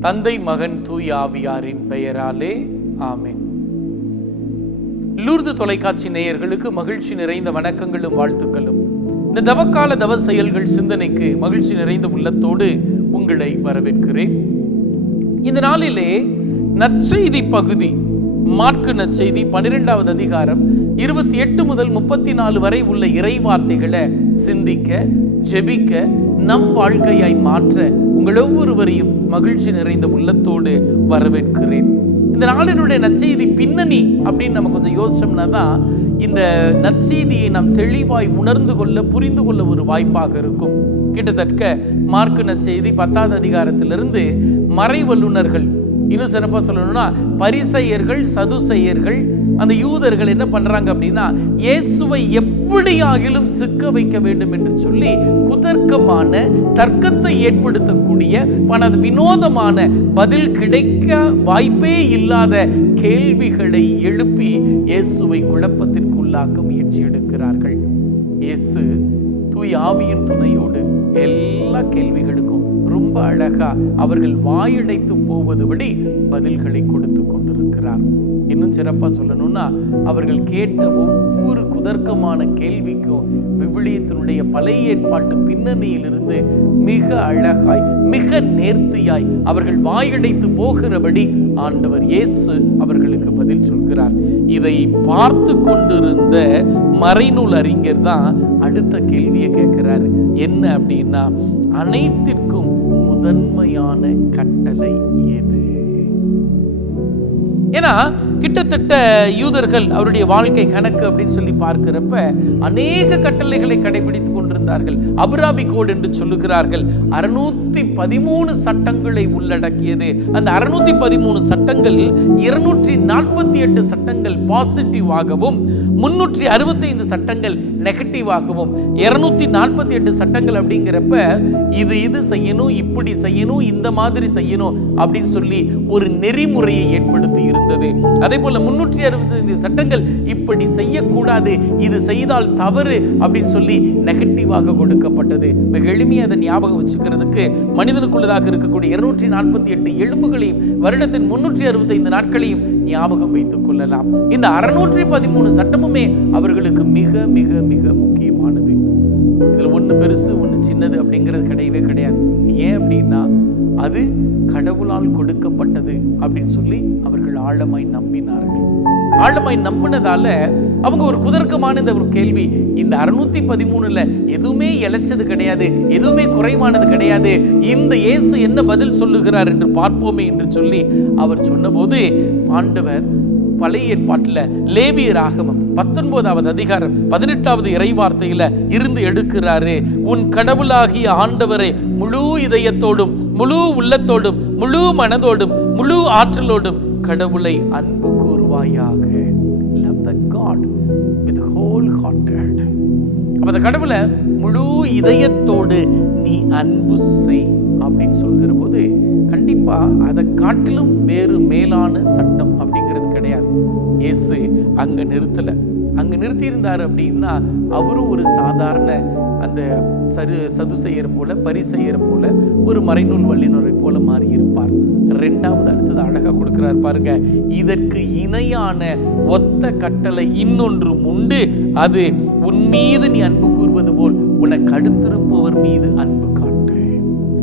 தந்தை மகன் தூய் ஆவியாரின் பெயராலே ஆமேன். லூர்து தொலைக்காட்சி நேயர்களுக்கு மகிழ்ச்சி நிறைந்த வணக்கங்களும் வாழ்த்துக்களும். இந்த தவக்கால தவ செயல்கள் சிந்தனைக்கு மகிழ்ச்சி நிறைந்த உள்ளத்தோடு உங்களை வரவேற்கிறேன். இந்த நாளிலே நற்செய்தி பகுதி மார்க்கு நற்செய்தி பன்னிரெண்டாவது அதிகாரம் இருபத்தி எட்டு முதல் முப்பத்தி நாலு வரை உள்ள இறை வார்த்தைகளை சிந்திக்க ஜெபிக்க நம் வாழ்க்கையாய் மாற்ற உங்கள் ஒவ்வொருவரையும் மகிழ்ச்சி நிறைந்த உள்ளத்தோடு வரவேற்கிறேன். இந்த நாளினுடைய நற்செய்தி பின்னணி அப்படின்னு நம்ம கொஞ்சம் யோசிச்சோம்னா தான் இந்த நற்செய்தியை நாம் தெளிவாய் உணர்ந்து கொள்ள புரிந்து கொள்ள ஒரு வாய்ப்பாக இருக்கும். கிட்டத்தட்ட மார்க்கு நற்செய்தி பத்தாவது அதிகாரத்திலிருந்து மறை வல்லுநர்கள் இன்னும் சிறப்பாக சொல்லணும்னா பரிசெயர்கள் சதுசெயர்கள் அந்த யூதர்கள் என்ன பண்றாங்க அப்படின்னா இயேசுவை எப்படியாகிலும் சிக்க வைக்க வேண்டும் என்று சொல்லி குதர்க்கமான தர்க்கத்தை ஏற்படுத்தக்கூடிய பண வினோதமான பதில் கிடைக்க வாய்ப்பே இல்லாத கேள்விகளை எழுப்பி இயேசுவை குழப்பத்திற்கு உள்ளாக்க முயற்சி எடுக்கிறார்கள். இயேசு தூய் ஆவியின் துணையோடு எல்லா கேள்விகளுக்கும் ரொம்ப அழகா அவர்கள் வாயடைத்து போவதுபடி பதில்களை கொடுத்து கொண்டிருக்கிறார். இன்னும் சிறப்பா சொல்லணும்னா அவர்கள் கேட்ட ஒவ்வொரு குதர்க்கமான கேள்விக்கும் விவிலியத்தினுடைய பழைய ஏற்பாட்டு பின்னணியிலிருந்து மிக அழகாய் மிக நேர்த்தியாய் அவர்கள் வாயடைத்து போகிறபடி ஆண்டவர் இயேசு அவர்களுக்கு பதில் சொல்கிறார். இதை பார்த்து கொண்டிருந்த மறைநூல் அறிஞர் தான் அடுத்த கேள்வியை கேட்கிறாரு. என்ன அப்படின்னா அனைத்திற்கும் முதன்மையான கட்டளை எது? ஏன்னா கிட்டத்தட்ட யூதர்கள் அவருடைய வாழ்க்கை கணக்கு அப்படின்னு சொல்லி பார்க்கிறப்ப அநேக கட்டளைகளை கடைபிடித்துக் கொண்டிருந்தார்கள். அபுராபி கோடு என்று சொல்லுகிறார்கள் அறுநூத்தி பதிமூணு சட்டங்களை உள்ளடக்கியது. அந்த அறுநூத்தி பதிமூணு சட்டங்கள் இருநூற்றி நாற்பத்தி எட்டு சட்டங்கள் பாசிட்டிவாகவும் முன்னூற்றி அறுபத்தைந்து சட்டங்கள் நெகட்டிவாகவும் இருநூத்தி நாற்பத்தி எட்டு சட்டங்கள் அப்படிங்கிறப்ப இது இது செய்யணும் இப்படி செய்யணும் இந்த மாதிரி செய்யணும் அப்படின்னு சொல்லி ஒரு நெறிமுறையை ஏற்படுத்தி இருந்தது. அதே போல முன்னூற்றி அறுபத்தைந்து சட்டங்கள் இப்படி செய்யக்கூடாது இது செய்தால் தவறு அப்படின்னு சொல்லி நெகட்டிவாக கொடுக்கப்பட்டது. மிக எளிமையாக அதை ஞாபகம் வச்சுக்கிறதுக்கு மனிதனுக்குள்ளதாக இருக்கக்கூடிய இருநூற்றி நாற்பத்தி எட்டு எலும்புகளையும் வருடத்தின் முன்னூற்றி அறுபத்தைந்து நாட்களையும் ஞாபகம் வைத்துக் கொள்ளலாம். இந்த அறுநூற்றி பதிமூணு சட்டமுமே அவர்களுக்கு மிக மிக மிக முக்கியமானது. இதுல ஒண்ணு பெருசு ஒண்ணு சின்னது அப்படிங்கிறது கிடையவே கிடையாது. ஏன் அப்படின்னா அது கடவுளால் கொடுக்கப்பட்டது அப்படின்னு சொல்லி அவர்கள் ஆழமாய் நம்பினார்கள். ஆழமாய் நம்பினதால அவங்க ஒரு குதர்க்கமான இந்த ஒரு கேள்வி இந்த அறுநூத்தி பதிமூணுல எதுவுமே இழைச்சது கிடையாது எதுவுமே குறைவானது கிடையாது இந்த இயேசு என்ன பதில் சொல்லுகிறார் என்று பார்ப்போமே என்று சொல்லி அவர் சொன்னபோது ஆண்டவர் பழைய ஏற்பாட்டில் லேவிய ராகமம் பத்தொன்பதாவது அதிகாரம் பதினெட்டாவது இறைவார்த்தையில இருந்து எடுக்கிறாரு. உன் கடவுளாகிய ஆண்டவரை முழு இதயத்தோடும் முழு உள்ளத்தோடும் முழு மனதோடும் முழு ஆற்றலோடும் கடவுளை அன்பு கூறுவாயாக. Love the God with whole hearted அந்த கடவுளை முழு இதயத்தோடு நீ அன்பு செய் அப்படின்னு சொல்கிற போது கண்டிப்பா அதை காட்டிலும் வேறு மேலான சட்டம் அப்படிங்கிறது கிடையாது. இயேசு அங்க நிறுத்தல. அங்க நிறுத்தியிருந்தார் அப்படின்னா அவரும் ஒரு சாதாரண அந்த சரு செய்யற போல பரிசெயர் போல ஒரு மறைநூல் வல்லினரை போல மாறி இருப்பார். ரெண்டாவது அடுத்தது அழகா கொடுக்கிறார் பாருங்க. இதற்கு இணையான ஒத்த கட்டளை இன்னொன்றும் உண்டு. அது உன் மீது நீ அன்பு கூறுவது போல் உனக்கு அடுத்திருப்பவர் மீது அன்பு காட்டு.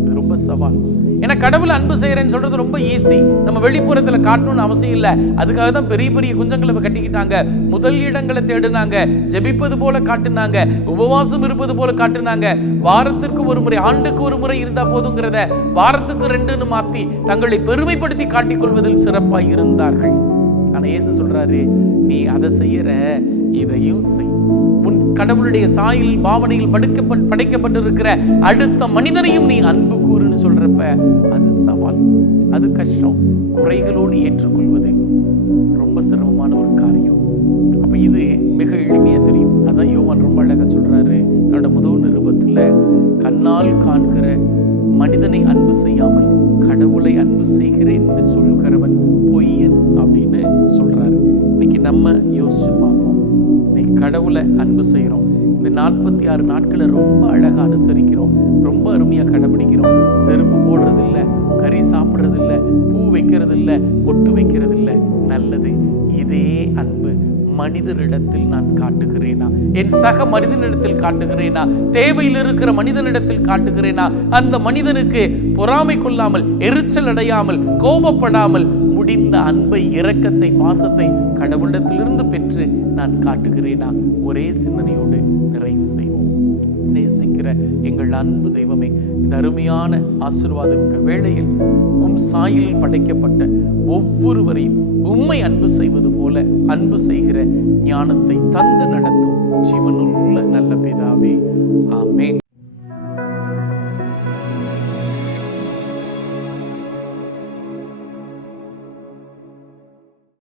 இது ரொம்ப சவால். ஏன்னா கடவுள் அன்பு செய்கிறேன்னு சொல்றது ரொம்ப ஈஸி நம்ம வெளிப்புறத்தில் காட்டணும்னு அவசியம் இல்லை. அதுக்காக தான் பெரிய பெரிய குஞ்சங்களை கட்டிக்கிட்டாங்க. முதல் இடங்களை தேடினாங்க. ஜெபிப்பது போல காட்டுனாங்க. உபவாசம் இருப்பது போல காட்டுனாங்க. வாரத்திற்கு ஒரு முறை ஆண்டுக்கு ஒரு முறை இருந்தா போதுங்கிறத வாரத்துக்கு ரெண்டுன்னு மாற்றி தங்களை பெருமைப்படுத்தி காட்டிக்கொள்வதில் சிறப்பாக இருந்தார்கள். ஆனால் இயேசு சொல்கிறாரு நீ அதை செய்கிற இதையும் செய். உன் கடவுளுடைய சாயில் பாவனையில் படுக்க படைக்கப்பட்டிருக்கிற அடுத்த மனிதனையும் நீ அன்பு கூறுன்னு சொல்கிறப்ப அது சவால். அது கஷ்டம். குறைகளோடு ஏற்றுக்கொள்வது ரொம்ப சிரமமான ஒரு காரியம். அப்போ இது மிக எளிமையாக தெரியும். அதான் யோவான் ரொம்ப அழகாக சொல்கிறாரு தன்னோட முதல் நிருபத்தில் கண்ணால் காண்கிற மனிதனை அன்பு செய்யாமல் கடவுளை அன்பு செய்கிறேன் என்று இன்னைக்கு கடவுளை அன்பு செய்கிறோம். இந்த நாற்பத்தி ஆறு நாட்களை ரொம்ப அழகாக அனுசரிக்கிறோம். ரொம்ப அருமையாக கடைபிடிக்கிறோம். செருப்பு போடுறது இல்லை கறி சாப்பிட்றது இல்லை பூ வைக்கிறது இல்லை பொட்டு வைக்கிறது இல்லை நல்லது. இதே அன்பு மனிதரிடத்தில் நான் காட்டுகிறேனா? என் சக மனிதனிடத்தில் காட்டுகிறேனா? தேவையில் இருக்கிற மனிதனிடத்தில் காட்டுகிறேனா? அந்த மனிதனுக்கு பொறாமை கொள்ளாமல் எரிச்சல் அடையாமல் கோபப்படாமல் முடிந்த அன்பை இரக்கத்தை பாசத்தை கடவுளிடத்திலிருந்து பெற்று நான் காட்டுகிறேனா? ஒரே சிந்தனையோடு நிறைவு செய்வோம். நேசிக்கிற எங்கள் அன்பு தெய்வமே இந்த அருமையான ஆசிர்வாதமிக்க வேளையில் உம் சாயில் படைக்கப்பட்ட ஒவ்வொருவரையும் உம்மை அன்பு செய்வது போல அன்பு செய்கிற ஞானத்தை தந்து நடத்தும் ஜீவனுள்ள நல்ல பிதாவே. ஆமேன்.